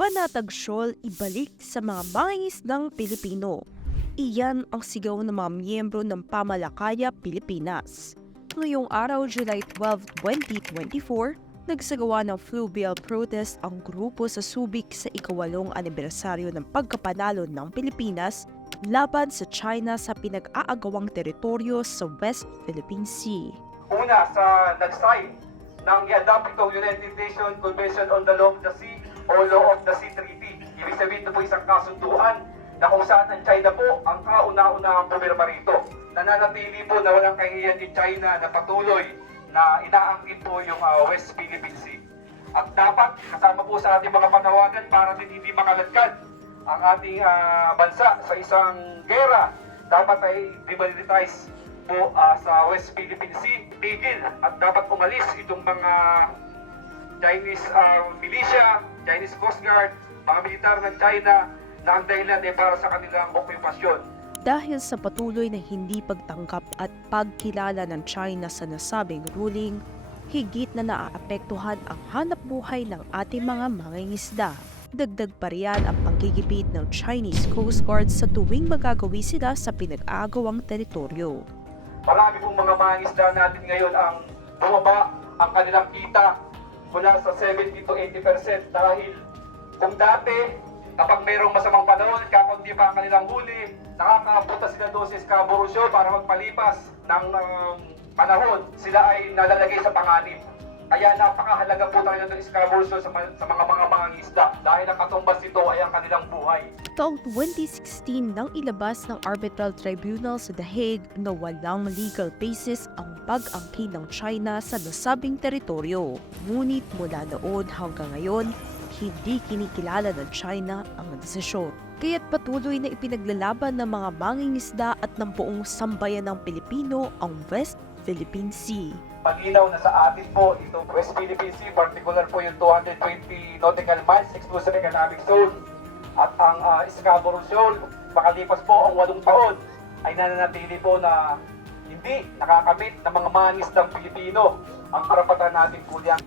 Panatag Shoal ibalik sa mga mangingisdang Pilipino. Iyan ang sigaw ng mga miyembro ng Pamalakaya, Pilipinas. Ngayong araw, July 12, 2024, nagsagawa ng fluvial protest ang grupo sa Subic sa ikawalong anibersaryo ng pagkapanalo ng Pilipinas laban sa China sa pinag-aagawang teritoryo sa West Philippine Sea. Una, sa nag-sign ng itong United Nations Convention on the Law of the Sea o Law of the Sea Treaty. Ibig sabihin ito po isang kasunduan na kung saan ang China po ang kauna-una ang pumirma rito. Nananatili po na walang kahihiyan ni China na patuloy na inaangkin po yung ah, West Philippine Sea. At dapat kasama po sa ating mga panawagan para din hindi makaladkad ang ating ah, bansa sa isang gera. Dapat ay demilitarize po ah, sa West Philippine Sea, tigil at dapat umalis itong mga Chinese ah, militia, Chinese Coast Guard, mga militar ng China na ang dahilan ay para sa kanilang okupasyon. Dahil sa patuloy na hindi pagtangkap at pagkilala ng China sa nasabing ruling, higit na naaapektuhan ang hanap buhay ng ating mga mangingisda. Dagdag pa riyan ang panggigipit ng Chinese Coast Guard sa tuwing magagawi sila sa pinag-aagawang teritoryo. Marami pong mga mangisda natin ngayon ang bumaba ang kanilang kita mula sa 70 to 80% dahil kung dati kapag mayroong masamang panahon, kakunti pa ang kanilang huli, nakakapunta sila doon sa Scarborough Shoal para magpalipas ng um, panahon, sila ay nalalagay sa panganib. Kaya napakahalaga po tayo ng Scarborough Shoal sa, sa mga mga mangisda dahil ang katumbas nito ay ang kanilang buhay. Taong 2016 nang ilabas ng Arbitral Tribunal sa The Hague na walang legal basis ang pag-angkin ng China sa nasabing teritoryo. Ngunit mula noon hanggang ngayon, hindi kinikilala ng China ang desisyon. Kaya't patuloy na ipinaglalaban ng mga mangingisda at ng buong sambayan ng Pilipino ang West Philippine Sea. Malinaw na sa atin po itong West Philippine Sea, particular po yung 220 nautical miles, exclusive economic zone. At ang uh, Scarborough Shoal, makalipas po ang walong taon, ay nananatili po na hindi nakakamit ng mga manis ng Pilipino ang karapatan natin kulyang